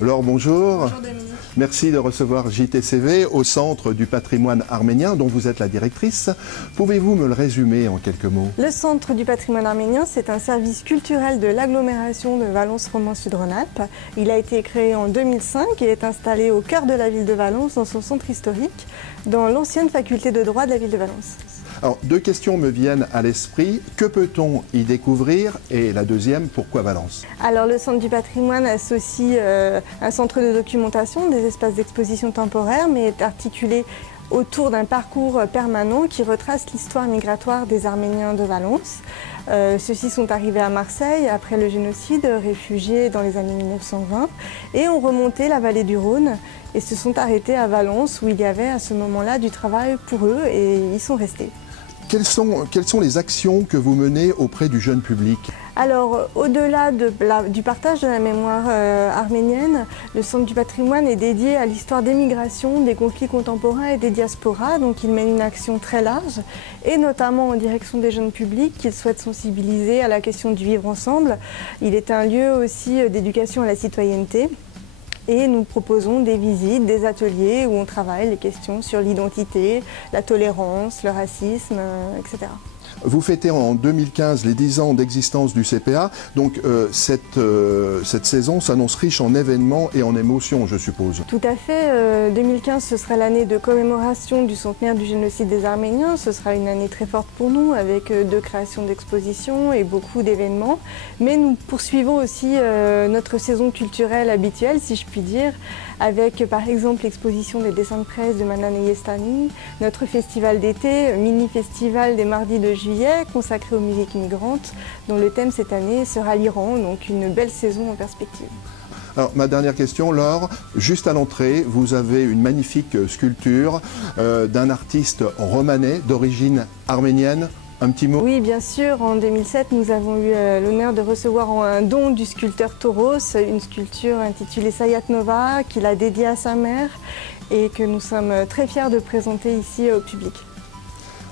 Laure, bonjour. Bonjour Dominique. Merci de recevoir JTCV au Centre du patrimoine arménien dont vous êtes la directrice. Pouvez-vous me le résumer en quelques mots? Le Centre du patrimoine arménien, c'est un service culturel de l'agglomération de Valence-Romans-Sud-Rhône-Alpes. Il a été créé en 2005 et est installé au cœur de la ville de Valence, dans son centre historique, dans l'ancienne faculté de droit de la ville de Valence. Alors, deux questions me viennent à l'esprit. Que peut-on y découvrir? Et la deuxième, pourquoi Valence? Alors, le Centre du patrimoine associe un centre de documentation, des espaces d'exposition temporaire, mais est articulé autour d'un parcours permanent qui retrace l'histoire migratoire des Arméniens de Valence. Ceux-ci sont arrivés à Marseille après le génocide, réfugiés dans les années 1920, et ont remonté la vallée du Rhône et se sont arrêtés à Valence où il y avait à ce moment-là du travail pour eux et ils sont restés. Quelles sont les actions que vous menez auprès du jeune public? Alors, au-delà du partage de la mémoire arménienne, le Centre du patrimoine est dédié à l'histoire des migrations, des conflits contemporains et des diasporas. Donc, il mène une action très large, et notamment en direction des jeunes publics qu'il souhaite sensibiliser à la question du vivre ensemble. Il est un lieu aussi d'éducation à la citoyenneté. Et nous proposons des visites, des ateliers où on travaille les questions sur l'identité, la tolérance, le racisme, etc. Vous fêtez en 2015 les 10 ans d'existence du CPA, donc cette saison s'annonce riche en événements et en émotions, je suppose. Tout à fait. 2015, ce sera l'année de commémoration du centenaire du génocide des Arméniens. Ce sera une année très forte pour nous, avec 2 créations d'expositions et beaucoup d'événements. Mais nous poursuivons aussi notre saison culturelle habituelle, si je puis dire, avec par exemple l'exposition des dessins de presse de Manan Yestani, notre festival d'été, mini-festival des mardis de juillet, consacré aux musiques migrantes, dont le thème cette année sera l'Iran, donc une belle saison en perspective. Alors, ma dernière question, Laure, juste à l'entrée, vous avez une magnifique sculpture d'un artiste romanais d'origine arménienne. Un petit mot? Oui, bien sûr. En 2007, nous avons eu l'honneur de recevoir un don du sculpteur Tauros, une sculpture intitulée Sayat Nova, qu'il a dédiée à sa mère et que nous sommes très fiers de présenter ici au public.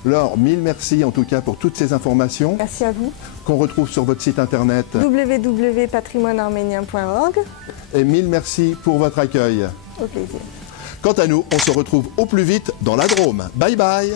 Laure, mille merci en tout cas pour toutes ces informations. Merci à vous. Qu'on retrouve sur votre site internet www.patrimoinearménien.org. Et mille merci pour votre accueil. Au plaisir. Quant à nous, on se retrouve au plus vite dans la Drôme. Bye bye!